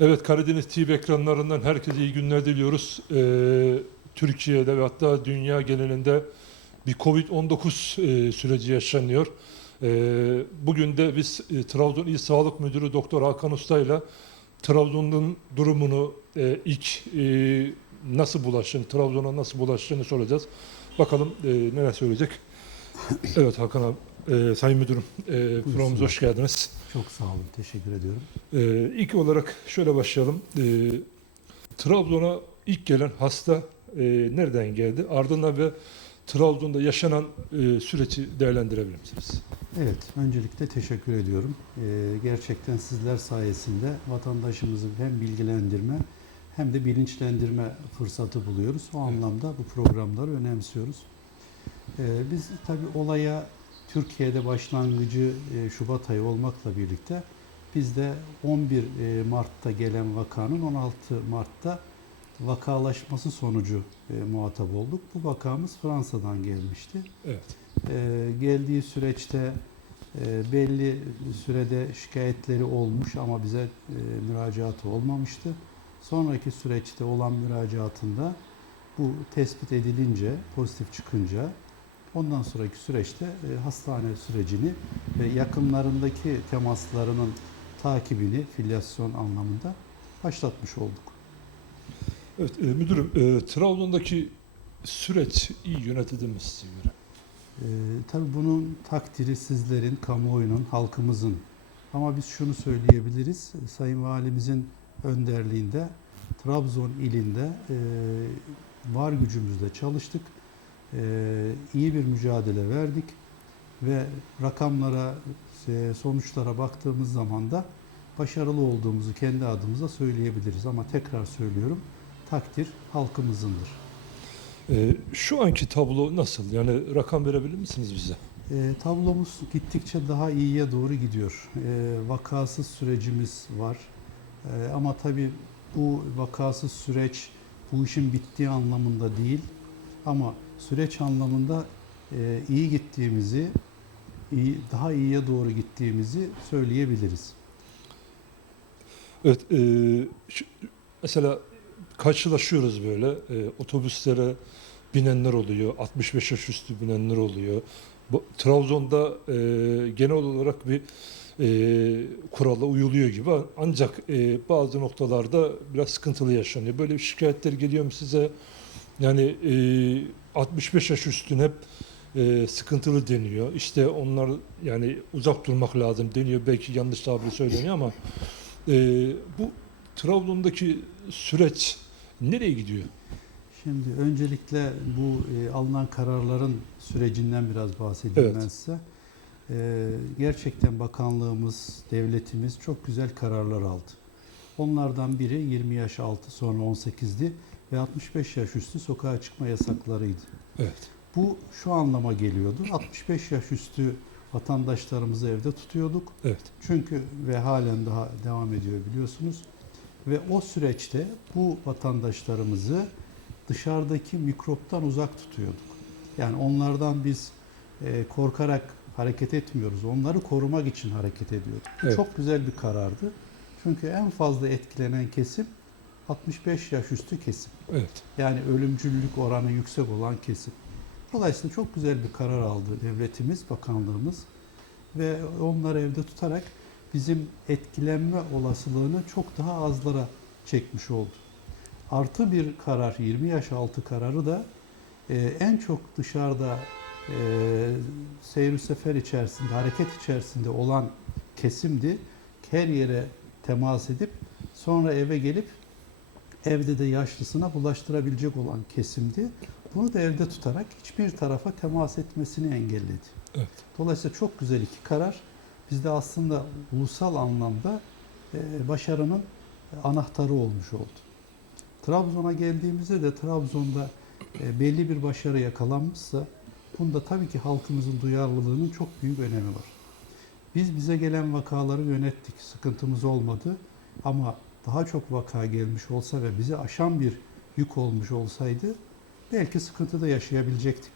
Evet Karadeniz TV ekranlarından herkese iyi günler diliyoruz. Ee, Türkiye'de ve hatta dünya genelinde bir Covid-19 e, süreci yaşanıyor. Ee, bugün de biz e, Trabzon İl Sağlık Müdürü Doktor Hakan Usta ile Trabzon'un durumunu e, ilk e, nasıl bulaştığını, Trabzon'a nasıl bulaştığını soracağız. Bakalım e, neler söyleyecek. Evet Hakan abi, e, Sayın Müdürüm, e, programımıza hoş geldiniz. Çok sağ olun, teşekkür ediyorum. Ee, ilk olarak şöyle başlayalım. Ee, Trabzon'a ilk gelen hasta e, nereden geldi? Ardından ve Trabzon'da yaşanan e, süreci değerlendirebilir misiniz? Evet, öncelikle teşekkür ediyorum. Ee, gerçekten sizler sayesinde vatandaşımızı hem bilgilendirme hem de bilinçlendirme fırsatı buluyoruz. O anlamda bu programları önemsiyoruz. Ee, biz tabii olaya Türkiye'de başlangıcı e, Şubat ayı olmakla birlikte biz de 11 e, Mart'ta gelen vakanın 16 Mart'ta vakalaşması sonucu e, muhatap olduk. Bu vakamız Fransa'dan gelmişti. Evet. Geldiği süreçte belli sürede şikayetleri olmuş ama bize müracaatı olmamıştı. Sonraki süreçte olan müracaatında bu tespit edilince, pozitif çıkınca ondan sonraki süreçte e, hastane sürecini ve yakınlarındaki temaslarının takibini filyasyon anlamında başlatmış olduk. Evet e, müdürüm, e, Trabzon'daki süreç iyi yönetildi mi size göre? Ee, tabii bunun takdiri sizlerin, kamuoyunun, halkımızın. Ama biz şunu söyleyebiliriz. Sayın Valimizin önderliğinde Trabzon ilinde e, var gücümüzle çalıştık. E, iyi bir mücadele verdik ve rakamlara, e, sonuçlara baktığımız zaman da başarılı olduğumuzu kendi adımıza söyleyebiliriz. Ama tekrar söylüyorum, takdir halkımızındır. E, şu anki tablo nasıl? Yani rakam verebilir misiniz bize? E, tablomuz gittikçe daha iyiye doğru gidiyor. E, vakasız sürecimiz var. E, ama tabii bu vakasız süreç bu işin bittiği anlamında değil. Ama süreç anlamında e, iyi gittiğimizi, iyi, daha iyiye doğru gittiğimizi söyleyebiliriz. Evet, e, şu- mesela karşılaşıyoruz böyle e, otobüslere binenler oluyor, 65 yaş üstü binenler oluyor. Bu, Trabzon'da e, genel olarak bir e, kurala uyuluyor gibi ancak e, bazı noktalarda biraz sıkıntılı yaşanıyor. Böyle şikayetler geliyor mu size? Yani e, 65 yaş üstün hep e, sıkıntılı deniyor. İşte onlar yani uzak durmak lazım deniyor. Belki yanlış tabiri söyleniyor ama e, bu Trabzon'daki süreç nereye gidiyor? Şimdi öncelikle bu e, alınan kararların sürecinden biraz bahsedeyim Evet. ben size. E, gerçekten bakanlığımız, devletimiz çok güzel kararlar aldı. Onlardan biri 20 yaş altı sonra 18'di ve 65 yaş üstü sokağa çıkma yasaklarıydı. Evet. Bu şu anlama geliyordu. 65 yaş üstü vatandaşlarımızı evde tutuyorduk. Evet. Çünkü ve halen daha devam ediyor biliyorsunuz. Ve o süreçte bu vatandaşlarımızı dışarıdaki mikroptan uzak tutuyorduk. Yani onlardan biz e, korkarak hareket etmiyoruz. Onları korumak için hareket ediyorduk. Evet. Çok güzel bir karardı. Çünkü en fazla etkilenen kesim 65 yaş üstü kesim. Evet. Yani ölümcüllük oranı yüksek olan kesim. Dolayısıyla çok güzel bir karar aldı devletimiz, bakanlığımız ve onları evde tutarak bizim etkilenme olasılığını çok daha azlara çekmiş oldu. Artı bir karar, 20 yaş altı kararı da e, en çok dışarıda e, seyir sefer içerisinde, hareket içerisinde olan kesimdi. Her yere temas edip sonra eve gelip evde de yaşlısına bulaştırabilecek olan kesimdi. Bunu da evde tutarak hiçbir tarafa temas etmesini engelledi. Evet. Dolayısıyla çok güzel iki karar. Bizde aslında ulusal anlamda e, başarının anahtarı olmuş oldu. Trabzon'a geldiğimizde de Trabzon'da e, belli bir başarı yakalanmışsa bunda tabii ki halkımızın duyarlılığının çok büyük önemi var. Biz bize gelen vakaları yönettik, sıkıntımız olmadı ama daha çok vaka gelmiş olsa ve bizi aşan bir yük olmuş olsaydı belki sıkıntı da yaşayabilecektik.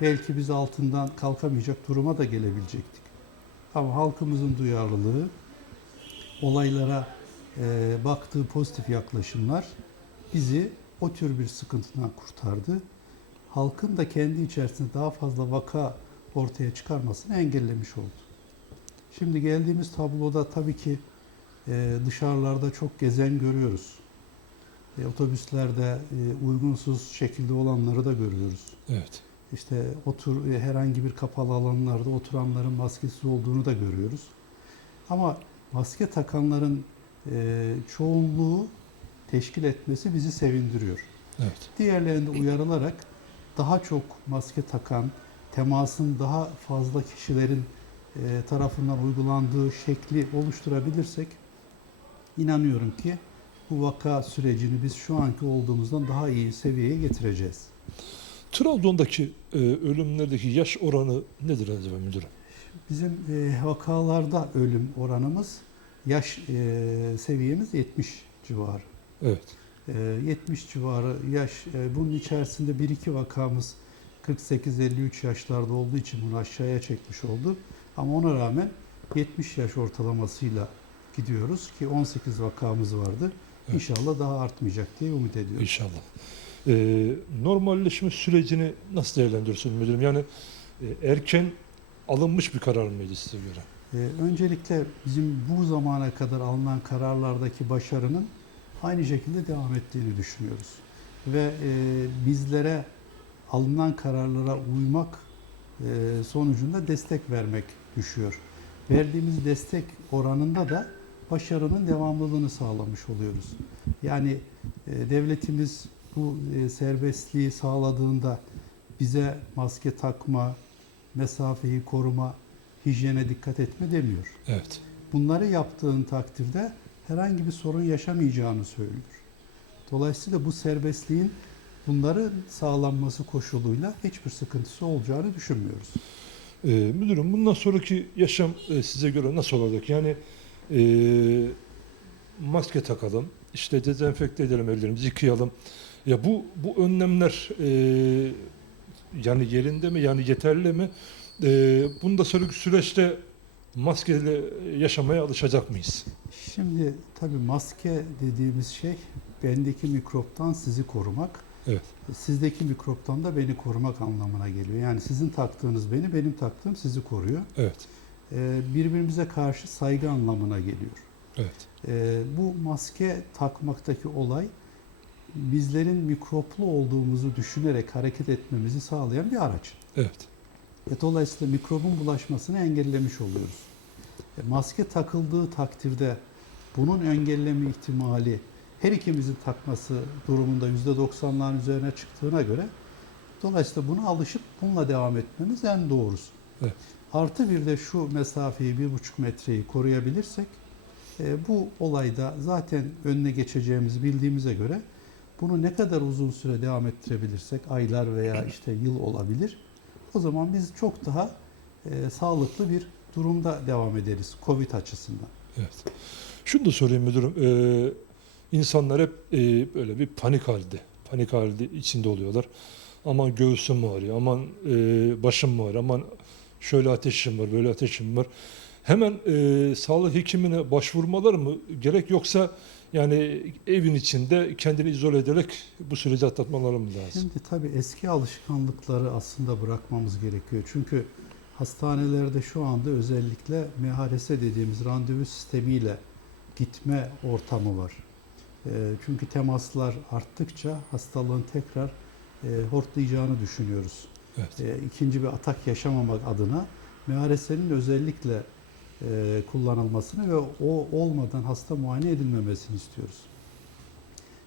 Belki biz altından kalkamayacak duruma da gelebilecektik. Ama halkımızın duyarlılığı, olaylara e, baktığı pozitif yaklaşımlar bizi o tür bir sıkıntıdan kurtardı. Halkın da kendi içerisinde daha fazla vaka ortaya çıkarmasını engellemiş oldu. Şimdi geldiğimiz tabloda tabii ki e, dışarılarda çok gezen görüyoruz. E, otobüslerde e, uygunsuz şekilde olanları da görüyoruz. Evet. İşte otur e, herhangi bir kapalı alanlarda oturanların maskesiz olduğunu da görüyoruz. Ama maske takanların e, çoğunluğu teşkil etmesi bizi sevindiriyor. Evet. Diğerlerinde uyarılarak daha çok maske takan, temasın daha fazla kişilerin e, tarafından uygulandığı şekli oluşturabilirsek inanıyorum ki bu vaka sürecini biz şu anki olduğumuzdan daha iyi seviyeye getireceğiz. Trabzon'daki e, ölümlerdeki yaş oranı nedir acaba müdürüm? Bizim e, vakalarda ölüm oranımız yaş e, seviyemiz 70 civarı. Evet. E, 70 civarı yaş. e, bunun içerisinde 1-2 vakamız 48-53 yaşlarda olduğu için bunu aşağıya çekmiş oldu. Ama ona rağmen 70 yaş ortalamasıyla gidiyoruz ki 18 vakamız vardı. Evet. İnşallah daha artmayacak diye umut ediyoruz. İnşallah. E, normalleşme sürecini nasıl değerlendiriyorsun müdürüm? Yani e, erken alınmış bir karar mıydı size göre? Ee, öncelikle bizim bu zamana kadar alınan kararlardaki başarının aynı şekilde devam ettiğini düşünüyoruz. Ve e, bizlere alınan kararlara uymak e, sonucunda destek vermek düşüyor. Verdiğimiz destek oranında da başarının devamlılığını sağlamış oluyoruz. Yani e, devletimiz bu e, serbestliği sağladığında bize maske takma, mesafeyi koruma, hijyene dikkat etme demiyor. Evet. Bunları yaptığın takdirde herhangi bir sorun yaşamayacağını söylüyor. Dolayısıyla bu serbestliğin bunların sağlanması koşuluyla hiçbir sıkıntısı olacağını düşünmüyoruz. E, müdürüm bundan sonraki yaşam e, size göre nasıl olacak? Yani e, maske takalım, işte dezenfekte edelim ellerimizi, yıkayalım. Ya bu bu önlemler e, yani yerinde mi, yani yeterli mi? E, sonraki süreçte maskeyle yaşamaya alışacak mıyız? Şimdi tabii maske dediğimiz şey bendeki mikroptan sizi korumak, Evet. sizdeki mikroptan da beni korumak anlamına geliyor. Yani sizin taktığınız beni, benim taktığım sizi koruyor. Evet. Ee, Birbirimize karşı saygı anlamına geliyor. Evet. Ee, bu maske takmaktaki olay bizlerin mikroplu olduğumuzu düşünerek hareket etmemizi sağlayan bir araç. Evet. E, dolayısıyla mikrobun bulaşmasını engellemiş oluyoruz. E, maske takıldığı takdirde bunun engelleme ihtimali her ikimizin takması durumunda %90'ların üzerine çıktığına göre dolayısıyla buna alışıp bununla devam etmemiz en doğrusu. Evet. Artı bir de şu mesafeyi bir buçuk metreyi koruyabilirsek e, bu olayda zaten önüne geçeceğimizi bildiğimize göre bunu ne kadar uzun süre devam ettirebilirsek aylar veya işte yıl olabilir. O zaman biz çok daha e, sağlıklı bir durumda devam ederiz Covid açısından. Evet. Şunu da sorayım müdürüm. Ee, insanlar hep e, böyle bir panik halde, panik halde içinde oluyorlar. Aman göğsüm ağrıyor, aman e, başım var, aman şöyle ateşim var, böyle ateşim var. Hemen e, sağlık hekimine başvurmaları mı gerek yoksa yani evin içinde kendini izole ederek bu süreci atlatmaları mı lazım? Şimdi tabii eski alışkanlıkları aslında bırakmamız gerekiyor. Çünkü hastanelerde şu anda özellikle MHRS dediğimiz randevu sistemiyle gitme ortamı var. E, Çünkü temaslar arttıkça hastalığın tekrar e, hortlayacağını düşünüyoruz. Evet. e, ikinci bir atak yaşamamak adına MHRS'nin özellikle e, kullanılmasını ve o olmadan hasta muayene edilmemesini istiyoruz.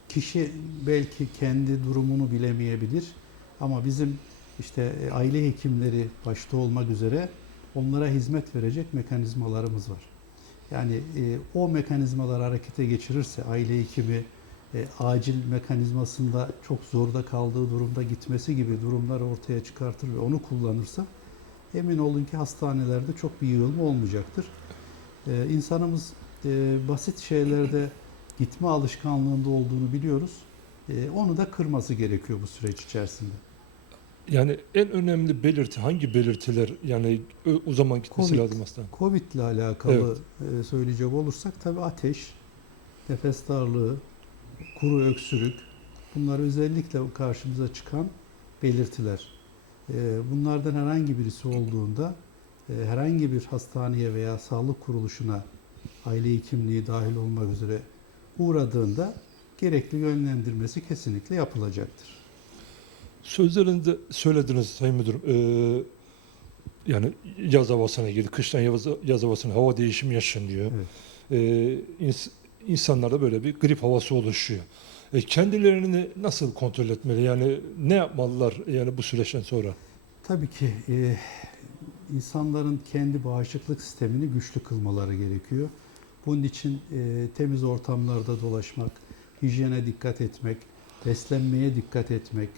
Kişi belki kendi durumunu bilemeyebilir ama bizim işte e, aile hekimleri başta olmak üzere onlara hizmet verecek mekanizmalarımız var. Yani e, o mekanizmalar harekete geçirirse aile hekimi e, acil mekanizmasında çok zorda kaldığı durumda gitmesi gibi durumlar ortaya çıkartır ve onu kullanırsa emin olun ki hastanelerde çok bir yığılma olmayacaktır. E, insanımız e, basit şeylerde gitme alışkanlığında olduğunu biliyoruz. E, onu da kırması gerekiyor bu süreç içerisinde. Yani en önemli belirti hangi belirtiler yani ö- o zaman gitmesi Covid. lazım hastaneye? Covid ile alakalı e, söyleyecek olursak tabii ateş, nefes darlığı, kuru öksürük bunlar özellikle karşımıza çıkan belirtiler. Ee, Bunlardan herhangi birisi olduğunda e, herhangi bir hastaneye veya sağlık kuruluşuna aile hekimliği dahil olmak üzere uğradığında gerekli yönlendirmesi kesinlikle yapılacaktır. Sözlerinde söylediniz Sayın Müdürüm. Ee, yani yaz havasına girdi. Kıştan yaz, yaz havasına hava değişimi yaşanıyor. Evet. Ee, insanlarda böyle bir grip havası oluşuyor. E, kendilerini nasıl kontrol etmeli? Yani ne yapmalılar yani bu süreçten sonra? Tabii ki e, insanların kendi bağışıklık sistemini güçlü kılmaları gerekiyor. Bunun için e, temiz ortamlarda dolaşmak, hijyene dikkat etmek, beslenmeye dikkat etmek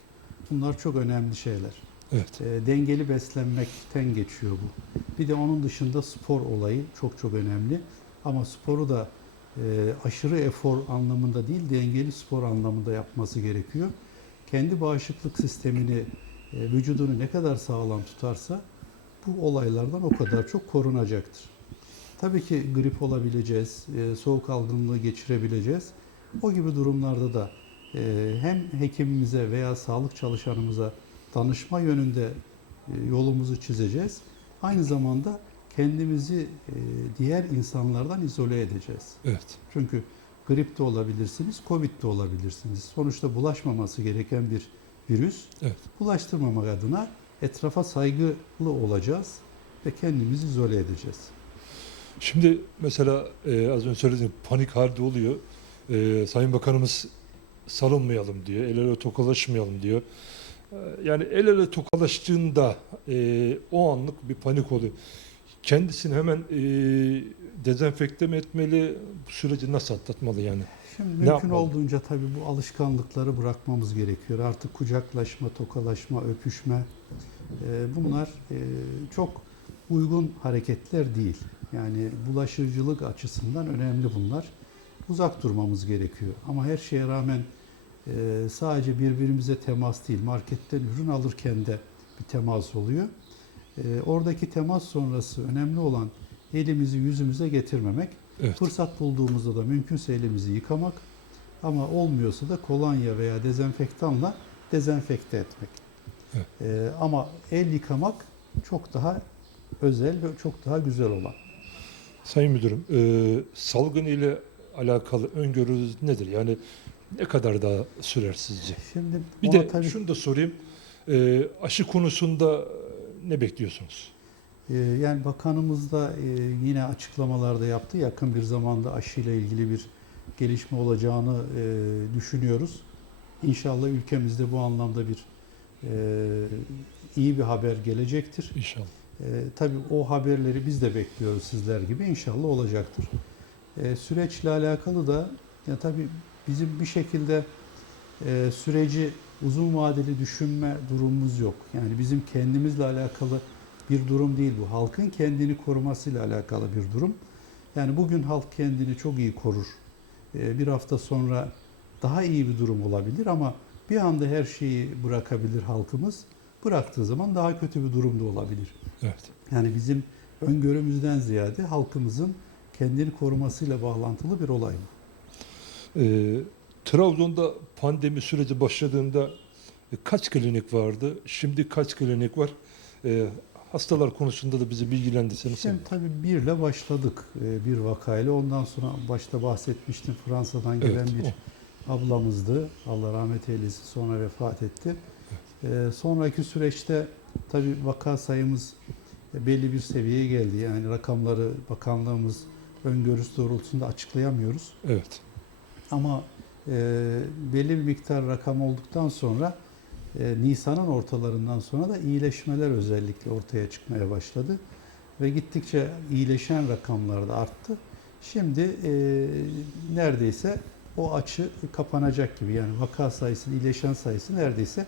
bunlar çok önemli şeyler. Evet. E, dengeli beslenmekten geçiyor bu. Bir de onun dışında spor olayı çok çok önemli. Ama sporu da aşırı efor anlamında değil, dengeli spor anlamında yapması gerekiyor. Kendi bağışıklık sistemini, e, vücudunu ne kadar sağlam tutarsa bu olaylardan o kadar çok korunacaktır. Tabii ki grip olabileceğiz, e, soğuk algınlığı geçirebileceğiz. O gibi durumlarda da e, hem hekimimize veya sağlık çalışanımıza danışma yönünde e, yolumuzu çizeceğiz. Aynı zamanda kendimizi diğer insanlardan izole edeceğiz. Evet. Çünkü grip de olabilirsiniz, covid de olabilirsiniz. Sonuçta bulaşmaması gereken bir virüs. Evet. Bulaştırmamak adına etrafa saygılı olacağız ve kendimizi izole edeceğiz. Şimdi mesela e, az önce söylediğim panik halde oluyor. E, Sayın Bakanımız sarılmayalım diyor, el ele tokalaşmayalım diyor. E, yani el ele tokalaştığında e, o anlık bir panik oluyor. Kendisini hemen e, dezenfekte mi etmeli, bu süreci nasıl atlatmalı yani? Şimdi Ne mümkün yapmalı? olduğunca tabii bu alışkanlıkları bırakmamız gerekiyor. Artık kucaklaşma, tokalaşma, öpüşme e, bunlar e, çok uygun hareketler değil. Yani bulaşıcılık açısından önemli bunlar. Uzak durmamız gerekiyor. Ama her şeye rağmen e, sadece birbirimize temas değil, marketten ürün alırken de bir temas oluyor. E, Oradaki temas sonrası önemli olan elimizi yüzümüze getirmemek. Evet. Fırsat bulduğumuzda da mümkünse elimizi yıkamak ama olmuyorsa da kolonya veya dezenfektanla dezenfekte etmek. Evet. Ee, ama el yıkamak çok daha özel ve çok daha güzel olan. Sayın Müdürüm, e, salgın ile alakalı öngörünüz nedir? Yani ne kadar daha sürer sizce? Şimdi Bir de tabii, şunu da sorayım. E, aşı konusunda e, ne bekliyorsunuz? e, yani bakanımız da e, yine açıklamalarda yaptı. Yakın bir zamanda aşıyla ilgili bir gelişme olacağını e, düşünüyoruz. İnşallah ülkemizde bu anlamda bir e, iyi bir haber gelecektir. İnşallah. Tabii o haberleri biz de bekliyoruz sizler gibi. İnşallah olacaktır. Süreçle alakalı da ya tabii bizim bir şekilde süreci uzun vadeli düşünme durumumuz yok. Yani bizim kendimizle alakalı bir durum değil bu. Halkın kendini korumasıyla alakalı bir durum. Yani bugün halk kendini çok iyi korur. E, bir hafta sonra daha iyi bir durum olabilir ama bir anda her şeyi bırakabilir halkımız. Bıraktığı zaman daha kötü bir durumda olabilir. Evet. Yani bizim öngörümüzden ziyade halkımızın kendini korumasıyla bağlantılı bir olay bu. E, Trabzon'da pandemi süreci başladığında e, kaç klinik vardı? Şimdi kaç klinik var? E, hastalar konusunda da bizi bilgilendirseniz. Şimdi tabii birle başladık e, bir vakayla. Ondan sonra başta bahsetmiştim Fransa'dan gelen Evet, bir ablamızdı. Allah rahmet eylesin sonra vefat etti. E, sonraki süreçte tabii vaka sayımız belli bir seviyeye geldi. Yani rakamları bakanlığımız öngörüsü doğrultusunda açıklayamıyoruz. Evet. Ama e, belli bir miktar rakam olduktan sonra e, Nisan'ın ortalarından sonra da iyileşmeler özellikle ortaya çıkmaya başladı. Ve gittikçe iyileşen rakamlar da arttı. Şimdi e, neredeyse o açı kapanacak gibi. Yani vaka sayısı, iyileşen sayısı neredeyse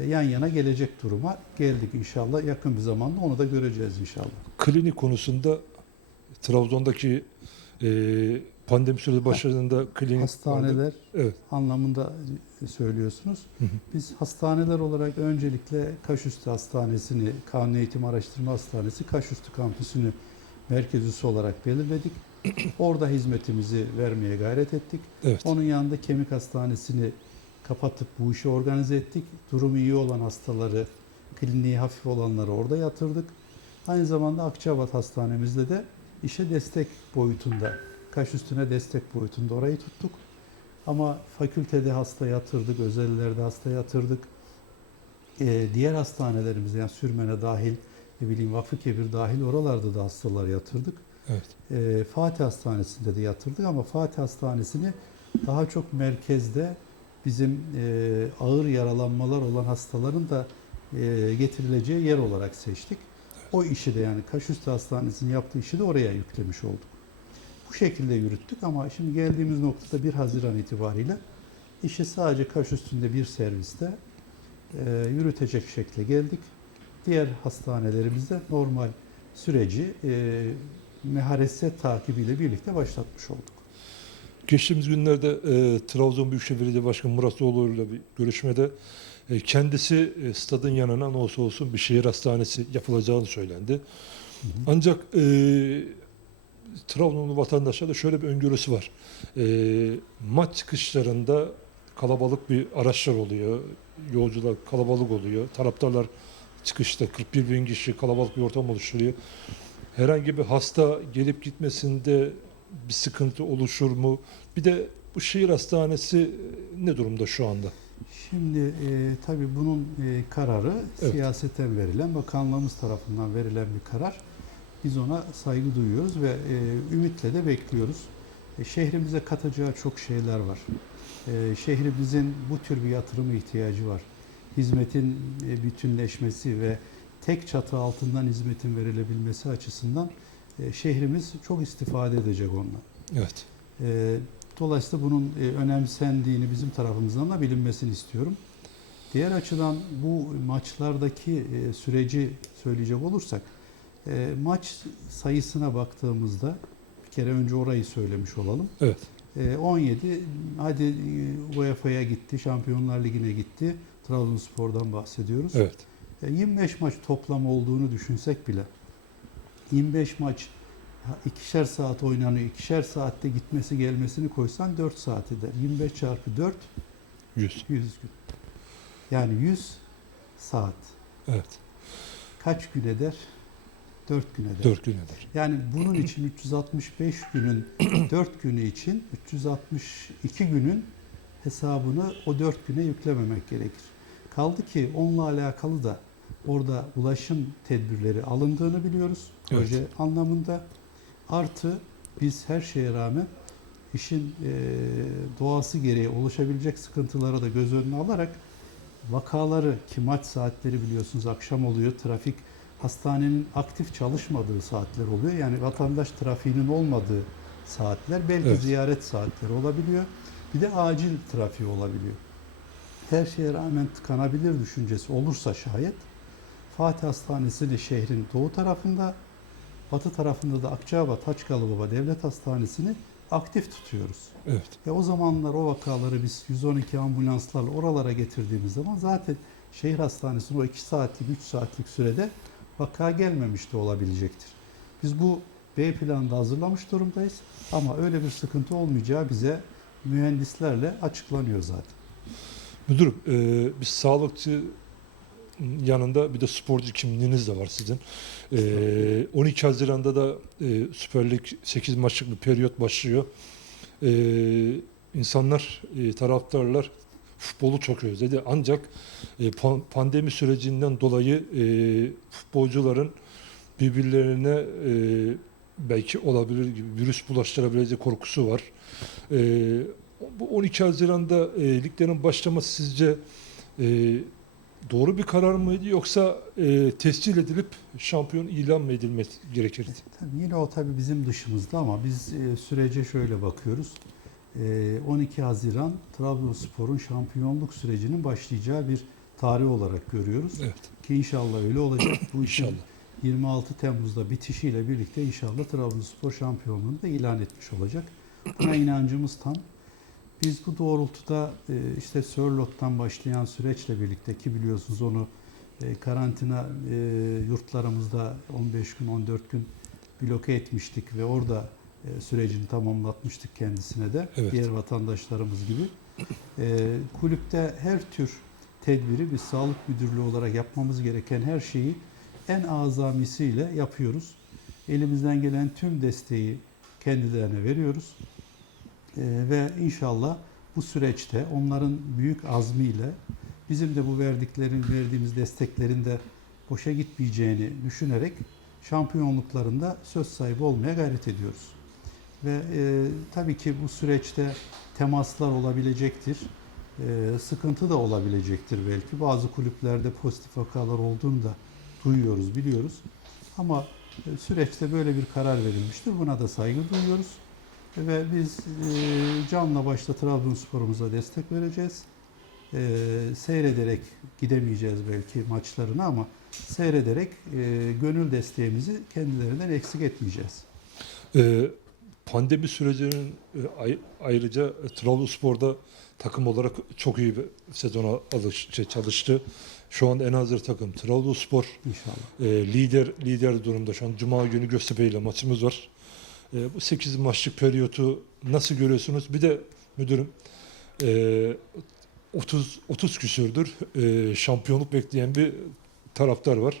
e, yan yana gelecek duruma geldik inşallah. Yakın bir zamanda onu da göreceğiz inşallah. Klinik konusunda Trabzon'daki e, pandemi süreci başladığında klinik vardı. Hastaneler Evet. anlamında söylüyorsunuz. Hı hı. Biz hastaneler olarak öncelikle Kaşüstü Hastanesi'ni, Kanun Eğitim Araştırma Hastanesi Kaşüstü Kampüsü'nü merkez üssü olarak belirledik. Orada hizmetimizi vermeye gayret ettik. Evet. Onun yanında kemik hastanesini kapatıp bu işi organize ettik. Durumu iyi olan hastaları, kliniği hafif olanları orada yatırdık. Aynı zamanda Akçabat Hastanemizde de işe destek boyutunda, kaş üstüne destek boyutunda orayı tuttuk. Ama fakültede hasta yatırdık, özellerde hasta yatırdık. Ee, diğer hastanelerimizde yani Sürmene dahil, ne bileyim Vakfı Kebir dahil oralarda da hastalar yatırdık. Evet. Ee, Fatih Hastanesi'nde de yatırdık ama Fatih Hastanesi'ni daha çok merkezde bizim e, ağır yaralanmalar olan hastaların da e, getirileceği yer olarak seçtik. O işi de yani Kaşüstü Hastanesi'nin yaptığı işi de oraya yüklemiş olduk. Bu şekilde yürüttük ama şimdi geldiğimiz noktada 1 Haziran itibariyle işi sadece Kaşüstü'nde bir serviste e, yürütecek şekle geldik. Diğer hastanelerimizde normal süreci e, mehareset takibiyle birlikte başlatmış olduk. Geçtiğimiz günlerde e, Trabzon Büyükşehir Belediye Başkanı Murat Oğlu ile bir görüşmede e, kendisi e, stadın yanına ne olsa olsun bir şehir hastanesi yapılacağını söylendi. Ancak e, Trabzonlu vatandaşlar da şöyle bir öngörüsü var. E, maç çıkışlarında kalabalık bir araçlar oluyor. Yolcular kalabalık oluyor. Taraftarlar çıkışta 41 bin kişi kalabalık bir ortam oluşturuyor. Herhangi bir hasta gelip gitmesinde bir sıkıntı oluşur mu? Bir de bu şehir hastanesi ne durumda şu anda? Şimdi e, tabii bunun e, kararı Evet. siyaseten verilen, bakanlığımız tarafından verilen bir karar. Biz ona saygı duyuyoruz ve e, ümitle de bekliyoruz. E, şehrimize katacağı çok şeyler var. E, şehrimizin bu tür bir yatırıma ihtiyacı var. Hizmetin e, bütünleşmesi ve tek çatı altından hizmetin verilebilmesi açısından e, şehrimiz çok istifade edecek ondan. Evet. E, Dolayısıyla bunun e, önemsendiğini bizim tarafımızdan da bilinmesini istiyorum. Diğer açıdan bu maçlardaki e, süreci söyleyecek olursak, e, maç sayısına baktığımızda bir kere önce orayı söylemiş olalım. Evet. E, 17 hadi e, UEFA'ya gitti, Şampiyonlar Ligi'ne gitti. Trabzonspor'dan bahsediyoruz. Evet. E, 25 maç toplam olduğunu düşünsek bile 25 maç ikişer saat oynanıyor. ikişer saatte gitmesi gelmesini koysan 4 saat eder. 25 çarpı 4 100. 100 gün. Yani 100 saat. Evet. Kaç gün eder? 4 gün eder. 4 gün eder. Yani bunun için 365 günün 4 günü için 362 günün hesabını o 4 güne yüklememek gerekir. Kaldı ki onunla alakalı da orada ulaşım tedbirleri alındığını biliyoruz. Evet. Proje anlamında. Artı biz her şeye rağmen işin e, doğası gereği oluşabilecek sıkıntıları da göz önüne alarak vakaları ki maç saatleri biliyorsunuz akşam oluyor. Trafik hastanenin aktif çalışmadığı saatler oluyor. Yani vatandaş trafiğinin olmadığı saatler belki Evet. ziyaret saatleri olabiliyor. Bir de acil trafiği olabiliyor. Her şeye rağmen tıkanabilir düşüncesi olursa şayet Fatih Hastanesi'ni şehrin doğu tarafında, batı tarafında da Akçabat Haçkalıbaba Devlet Hastanesi'ni aktif tutuyoruz. Evet. E o zamanlar o vakaları biz 112 ambulanslarla oralara getirdiğimiz zaman zaten şehir hastanesinin o 2 saatlik, 3 saatlik sürede vaka gelmemiş de olabilecektir. Biz bu B planında hazırlamış durumdayız ama öyle bir sıkıntı olmayacağı bize mühendislerle açıklanıyor zaten. Müdürüm, e, bir sağlıkçı yanında bir de sporcu kimliğiniz de var sizin. E, 12 Haziran'da da e, Süper Lig 8 maçlık bir periyot başlıyor. E, insanlar, e, taraftarlar futbolu çok özledi. Ancak e, pan- pandemi sürecinden dolayı e, futbolcuların birbirlerine e, belki olabilir gibi virüs bulaştırabileceği korkusu var. E, bu 12 Haziran'da e, liglerin başlaması sizce e, doğru bir karar mıydı yoksa e, tescil edilip şampiyon ilan mı edilmesi gerekirdi? Tabii yine o tabii bizim dışımızda ama biz e, sürece şöyle bakıyoruz. E, 12 Haziran Trabzonspor'un şampiyonluk sürecinin başlayacağı bir tarih olarak görüyoruz. Evet, Ki inşallah öyle olacak. Bu inşallah. 26 Temmuz'da bitişiyle birlikte inşallah Trabzonspor şampiyonluğunu da ilan etmiş olacak. Buna inancımız tam. Biz bu doğrultuda e, işte Sörlot'tan başlayan süreçle birlikte ki biliyorsunuz onu e, karantina e, yurtlarımızda 15 gün 14 gün bloke etmiştik ve orada e, sürecini tamamlatmıştık kendisine de. Evet. Diğer vatandaşlarımız gibi. E, kulüpte her tür tedbiri biz sağlık müdürlüğü olarak yapmamız gereken her şeyi en azamisiyle yapıyoruz. Elimizden gelen tüm desteği kendilerine veriyoruz. E, ve inşallah bu süreçte onların büyük azmiyle bizim de bu verdiklerin verdiğimiz desteklerin de boşa gitmeyeceğini düşünerek şampiyonluklarında söz sahibi olmaya gayret ediyoruz. Ve e, tabii ki bu süreçte temaslar olabilecektir. E, sıkıntı da olabilecektir belki. Bazı kulüplerde pozitif vakalar olduğunu da duyuyoruz, biliyoruz. Ama e, süreçte böyle bir karar verilmiştir. Buna da saygı duyuyoruz. Ve biz e, canla başla Trabzonspor'umuza destek vereceğiz. E, seyrederek gidemeyeceğiz belki maçlarına ama seyrederek e, gönül desteğimizi kendilerinden eksik etmeyeceğiz. Ee, pandemi sürecinin e, ay- ayrıca e, Trabzonspor'da takım olarak çok iyi bir sezona alış, şey, çalıştı. Şu an en hazır takım Trabzonspor. İnşallah. E, lider lider durumda. Şu an Cuma günü Göztepe ile maçımız var. E, bu 8 maçlık periyotu nasıl görüyorsunuz? Bir de müdürüm e, 30 30 küsürdür e, şampiyonluk bekleyen bir taraftar var.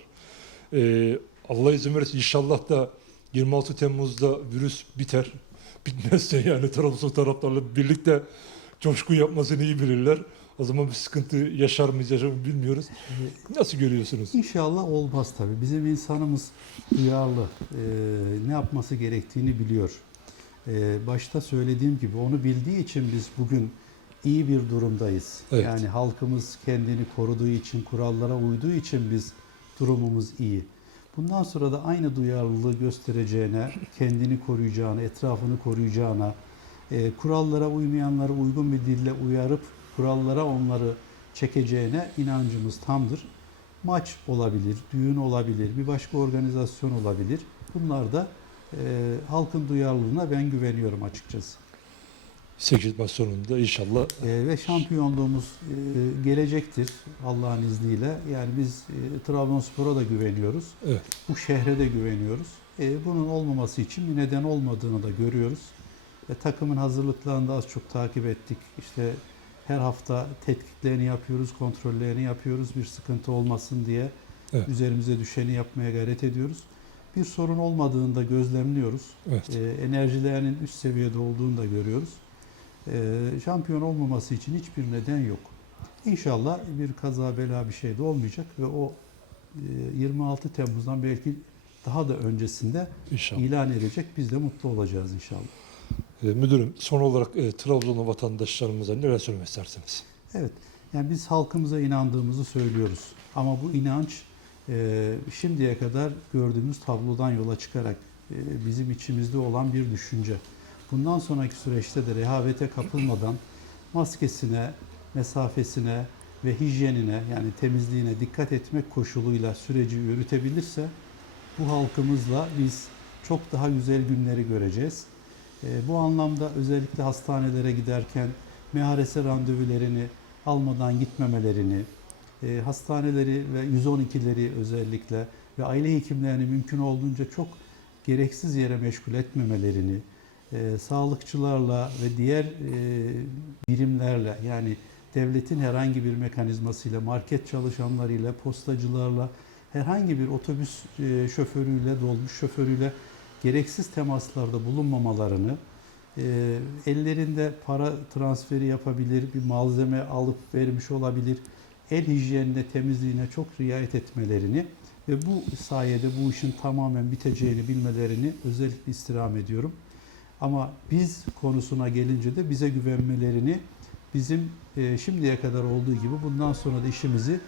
E, Allah izin verirse inşallah da 26 Temmuz'da virüs biter. Bitmezse yani Trabzon taraftarla birlikte coşku yapmasını iyi bilirler. O zaman bir sıkıntı yaşar mıyız yaşar bilmiyoruz. Nasıl görüyorsunuz? İnşallah olmaz tabii. Bizim insanımız duyarlı. Ee, ne yapması gerektiğini biliyor. Ee, başta söylediğim gibi onu bildiği için biz bugün iyi bir durumdayız. Evet. Yani halkımız kendini koruduğu için, kurallara uyduğu için biz durumumuz iyi. Bundan sonra da aynı duyarlılığı göstereceğine, kendini koruyacağına, etrafını koruyacağına, e, kurallara uymayanları uygun bir dille uyarıp kurallara onları çekeceğine inancımız tamdır. Maç olabilir, düğün olabilir, bir başka organizasyon olabilir. Bunlar da e, halkın duyarlılığına ben güveniyorum açıkçası. 8 maç sonunda inşallah E, ve şampiyonluğumuz e, gelecektir Allah'ın izniyle. Yani biz e, Trabzonspor'a da güveniyoruz. evet, Bu şehre de güveniyoruz. E, bunun olmaması için bir neden olmadığını da görüyoruz. E, takımın hazırlıklarını da az çok takip ettik. İşte her hafta tetkiklerini yapıyoruz, kontrollerini yapıyoruz bir sıkıntı olmasın diye. Evet. Üzerimize düşeni yapmaya gayret ediyoruz. Bir sorun olmadığını da gözlemliyoruz. evet. E, enerjilerinin üst seviyede olduğunu da görüyoruz. E, şampiyon olmaması için hiçbir neden yok. İnşallah bir kaza bela bir şey de olmayacak ve o e, 26 Temmuz'dan belki daha da öncesinde inşallah. ilan edecek. Biz de mutlu olacağız inşallah. E, müdürüm son olarak e, Trabzonlu vatandaşlarımıza neler söylemek istersiniz? Evet, yani biz halkımıza inandığımızı söylüyoruz. Ama bu inanç e, şimdiye kadar gördüğümüz tablodan yola çıkarak e, bizim içimizde olan bir düşünce. Bundan sonraki süreçte de rehavete kapılmadan maskesine, mesafesine ve hijyenine yani temizliğine dikkat etmek koşuluyla süreci yürütebilirse bu halkımızla biz çok daha güzel günleri göreceğiz. E, bu anlamda özellikle hastanelere giderken MHRS randevularını almadan gitmemelerini, e, hastaneleri ve 112'leri özellikle ve aile hekimlerini mümkün olduğunca çok gereksiz yere meşgul etmemelerini, e, sağlıkçılarla ve diğer e, birimlerle yani devletin herhangi bir mekanizmasıyla, market çalışanlarıyla, postacılarla, herhangi bir otobüs e, şoförüyle, dolmuş şoförüyle gereksiz temaslarda bulunmamalarını, e, ellerinde para transferi yapabilir, bir malzeme alıp vermiş olabilir, el hijyenine, temizliğine çok riayet etmelerini ve bu sayede bu işin tamamen biteceğini bilmelerini özellikle istirham ediyorum. Ama biz konusuna gelince de bize güvenmelerini bizim e, şimdiye kadar olduğu gibi bundan sonra da işimizi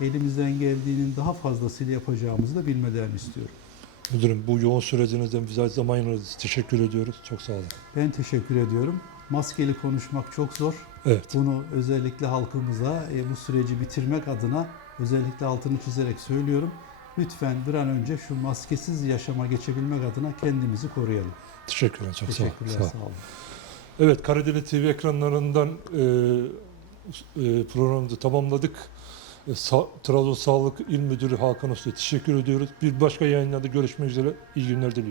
elimizden geldiğinin daha fazlasıyla yapacağımızı da bilmelerini istiyorum. Müdürüm bu yoğun sürecinizden bize zaman ayırdığınız için teşekkür ediyoruz. Çok sağ olun. Ben teşekkür ediyorum. Maskeli konuşmak çok zor. Evet. Bunu özellikle halkımıza e, bu süreci bitirmek adına özellikle altını çizerek söylüyorum. Lütfen bir an önce şu maskesiz yaşama geçebilmek adına kendimizi koruyalım. Teşekkürler. Çok sağ olun. Teşekkürler, Sağ olun. sağ olun. Evet Karadeniz TV ekranlarından e, e, programımızı tamamladık. E, Sa- Trabzon Sağlık İl Müdürü Hakan Usta'ya teşekkür ediyoruz. Bir başka yayınlarda görüşmek üzere. İyi günler diliyorum.